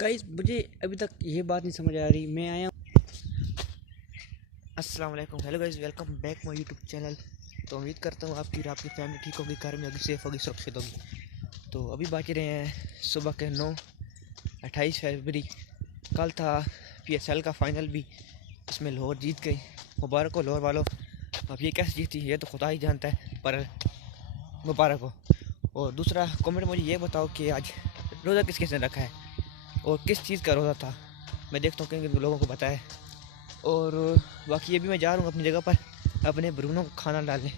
Guys मुझे अभी तक ये बात नहीं समझ आ रही। मैं आया अस्सलाम वालेकुम, hello guys, welcome back my YouTube channel. तो उम्मीद करता हूँ आपकी और आपकी फैमिली ठीक होगी, घर में होगी, सेफ होगी, सुरक्षित होगी। तो अभी बज रहे हैं सुबह के 9, 28 फरवरी। कल था PSL का फाइनल भी, इसमें लाहौर जीत गई। मुबारक हो लाहौर वालों। अब ये कैसे जीती ये तो खुदा ही जानता है, पर मुबारक हो। और दूसरा कमेंट मुझे ये बताओ कि आज रोज़ा किस किसने रखा है और किस चीज़ का रोज़ा था। मैं देखता हूँ कि लोगों को पता है। और बाकी ये भी मैं जा रहा हूँ अपनी जगह पर अपने ब्रूनो को खाना डालने।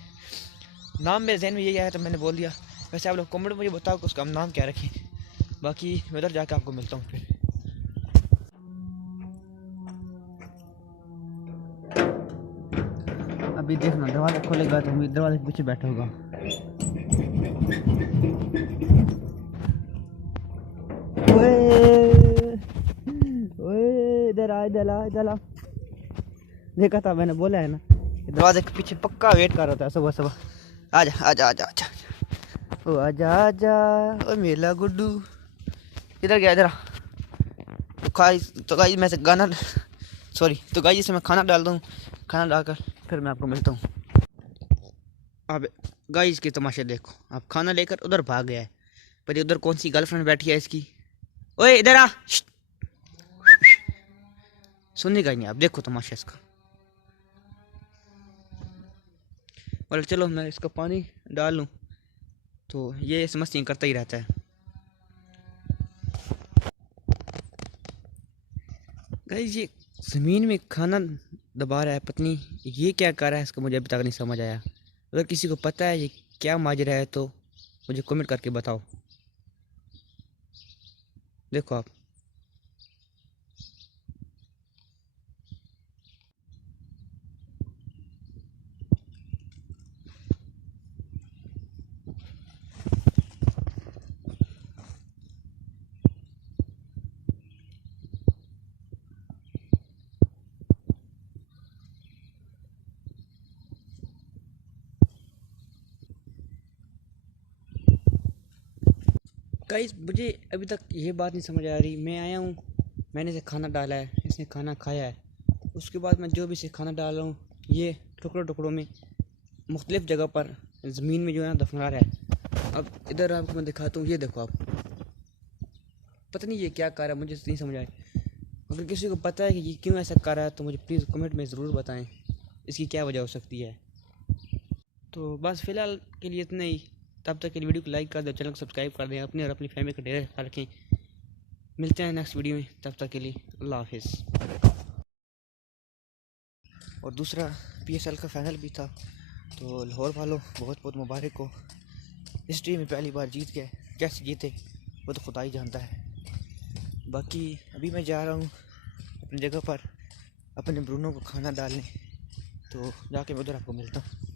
नाम मेरे जहन में यही आया तो मैंने बोल दिया। वैसे आप लोग कमेंट में मुझे बताओ कि उसका हम नाम क्या रखें। बाकी मैं उधर जाकर आपको मिलता हूँ फिर। अभी देखना दरवाज़ा खोलेगा तो हम दरवाजे के पीछे बैठा होगा। इधर आ इधर आ इधर आ। देखा था मैंने, बोला है ना, दरवाजे के पीछे पक्का वेट कर रहा था सुबह सुबह। आजा आजा आजा आजा ओ आजा आजा ओ मेला गुड्डू, इधर गया इधर। तो गाइस मैं से गाना तो गाइस मैं खाना डाल दूँ। खाना डालकर फिर मैं आपको मिलता हूँ। अब गाइस के तमाशे देखो, अब खाना लेकर उधर भाग गया है, पर उधर कौन सी गर्लफ्रेंड बैठी है इसकी। ओए इधर आ, सुनेगा ही नहीं। आप देखो तमाशा इसका। और चलो मैं इसका पानी डाल लूँ, तो ये समस्या करता ही रहता है। गाइस ये ज़मीन में खाना दबा रहा है, पत्नी ये क्या कर रहा है, इसका मुझे अभी तक नहीं समझ आया। अगर किसी को पता है ये क्या माजरा है तो मुझे कमेंट करके बताओ। देखो आप। गाइस मुझे अभी तक ये बात नहीं समझ आ रही। मैं आया हूँ, मैंने इसे खाना डाला है, इसने खाना खाया है। उसके बाद मैं जो भी इसे खाना डाल रहा हूँ ये टुकड़ों टुकड़ों में मुख्तलिफ जगह पर ज़मीन में जो है दफना रहा है। अब इधर आपको मैं दिखाता हूँ, ये देखो आप। पता नहीं ये क्या कर रहा है, मुझे नहीं समझ आए। अगर किसी को पता है कि ये क्यों ऐसा कर रहा है तो मुझे प्लीज़ कमेंट में ज़रूर बताएं, इसकी क्या वजह हो सकती है। तो बस फ़िलहाल के लिए इतना ही। तब तक के लिए वीडियो को लाइक कर दें, चैनल को सब्सक्राइब कर दें, अपने और अपनी फैमिली का ढेर ख्याल रखें। मिलते हैं नेक्स्ट वीडियो में, तब तक के लिए अल्लाह हाफिज़। और दूसरा PSL का फाइनल भी था, तो लाहौर वालों बहुत बहुत मुबारक हो। हिस्ट्री में पहली बार जीत गए। कैसे जीते वो तो खुदा ही जानता है। बाकी अभी मैं जा रहा हूँ अपनी जगह पर अपने ब्रूनो को खाना डालने, तो जाके मैं उधर आपको मिलता हूँ।